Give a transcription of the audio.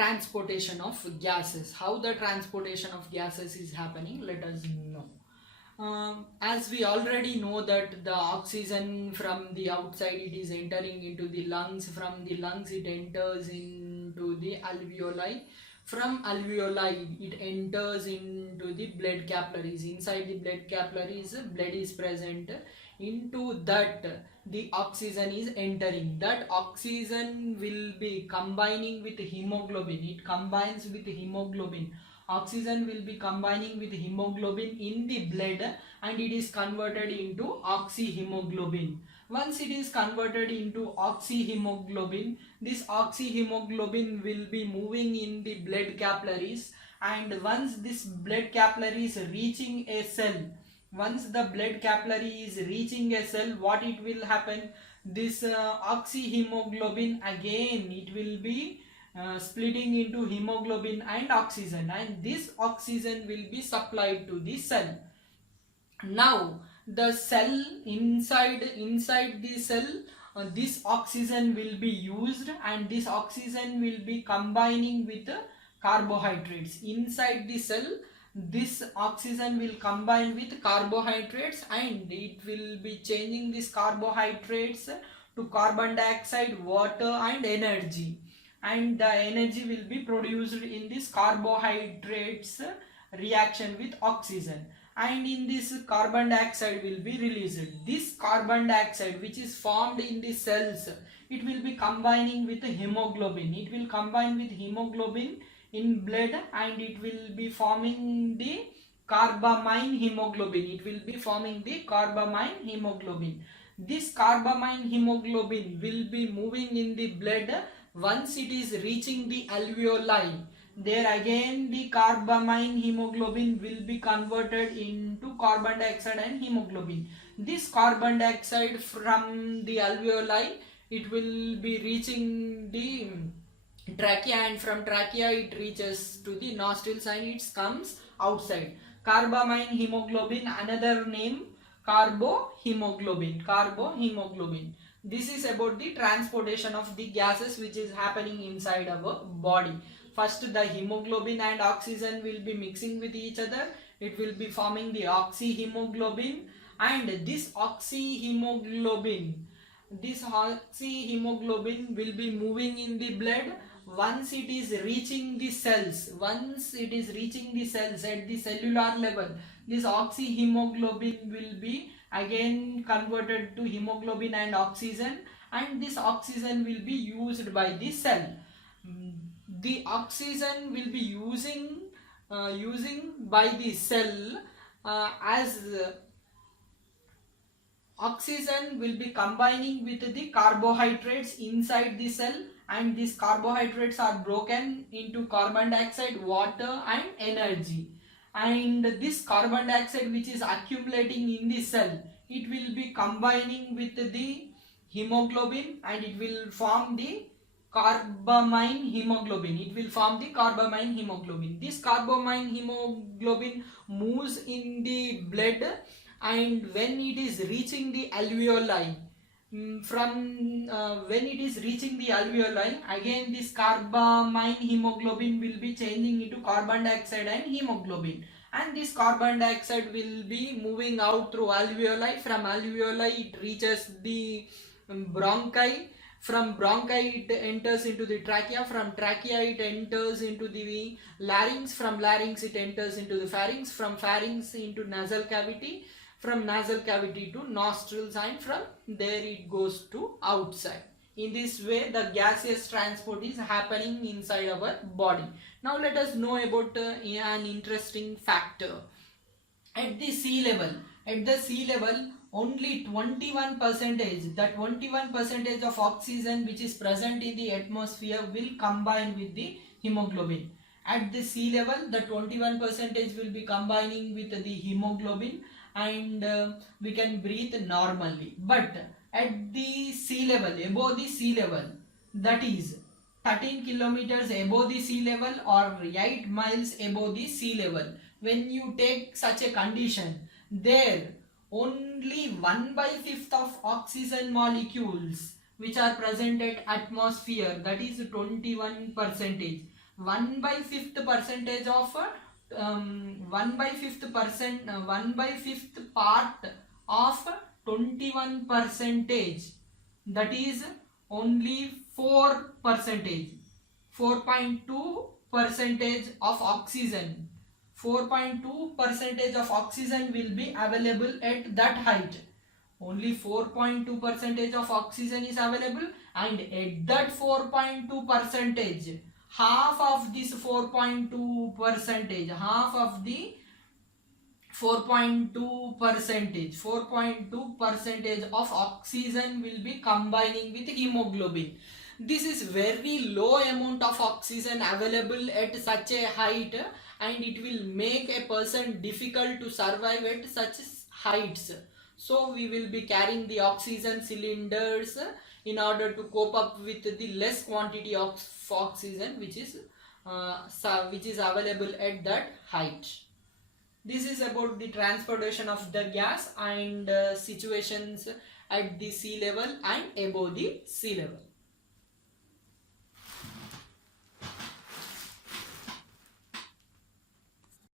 transportation of gases. How the transportation of gases is happening, let us know. As we already know that the oxygen from the outside, it is entering into the lungs. From the lungs it enters into the alveoli. From alveoli it enters into the blood capillaries. Inside the blood capillaries, blood is present. Into that the oxygen is entering. That oxygen will be combining with hemoglobin. It combines with hemoglobin. Oxygen will be combining with hemoglobin in the blood, and it is converted into oxyhemoglobin. Once it is converted into oxyhemoglobin, this oxyhemoglobin will be moving in the blood capillaries, and once this blood capillary is reaching a cell, once the blood capillary is reaching a cell, what it will happen, this oxyhemoglobin again it will be splitting into hemoglobin and oxygen, and this oxygen will be supplied to the cell. Now the cell inside the cell, this oxygen will be used, and this oxygen will be combining with carbohydrates inside the cell. This oxygen will combine with carbohydrates, and it will be changing these carbohydrates to carbon dioxide, water and energy, and the energy will be produced in this carbohydrates reaction with oxygen, and in this carbon dioxide will be released. This carbon dioxide which is formed in the cells, it will be combining with hemoglobin. It will combine with hemoglobin in blood, and it will be forming the carbamine hemoglobin. It will be forming the carbamine hemoglobin. This carbamine hemoglobin will be moving in the blood. Once it is reaching the alveoli, there again the carbamine hemoglobin will be converted into carbon dioxide and hemoglobin. This carbon dioxide from the alveoli, it will be reaching the trachea, and from trachea it reaches to the nostrils and it comes outside. Carbamine hemoglobin, another name carbohemoglobin. Carbohemoglobin. This is about the transportation of the gases which is happening inside our body. First the hemoglobin and oxygen will be mixing with each other. It will be forming the oxyhemoglobin, and this oxyhemoglobin will be moving in the blood. Once it is reaching the cells, at the cellular level, this oxyhemoglobin will be again converted to hemoglobin and oxygen, and this oxygen will be used by the cell. The oxygen will be using by the cell, as oxygen will be combining with the carbohydrates inside the cell, and these carbohydrates are broken into carbon dioxide, water and energy, and this carbon dioxide which is accumulating in the cell, it will be combining with the hemoglobin, and it will form the carbamine hemoglobin. This carbamine hemoglobin moves in the blood, and when it is reaching the alveoli, again this carbamine hemoglobin will be changing into carbon dioxide and hemoglobin, and this carbon dioxide will be moving out through alveoli. From alveoli it reaches the bronchi. From bronchi it enters into the trachea. From trachea it enters into the larynx. From larynx it enters into the pharynx. From pharynx into nasal cavity. From nasal cavity to nostrils, and from there it goes to outside. In this way the gaseous transport is happening inside our body. Now let us know about an interesting factor. At the sea level, only 21%, that 21% of oxygen which is present in the atmosphere will combine with the hemoglobin. At the sea level, the 21% will be combining with the hemoglobin, and we can breathe normally. But at the sea level, above the sea level, that is 13 kilometers above the sea level or 8 miles above the sea level, when you take such a condition, there only 1/5 of oxygen molecules which are present at atmosphere, that is 21%. 1/5 percentage of 1/5 part of 21 percentage, that is only 4 percentage, 4.2 percentage of oxygen. 4.2 percentage of oxygen will be available at that height. Only 4.2 percentage of oxygen is available, and at that 4.2 percentage, half of this 4.2 percentage, half of the 4.2 percentage of oxygen will be combining with hemoglobin. This is very low amount of oxygen available at such a height, and it will make a person difficult to survive at such heights. So we will be carrying the oxygen cylinders in order to cope up with the less quantity of oxygen which is available at that height. This is about the transportation of the gas and situations at the sea level and above the sea level.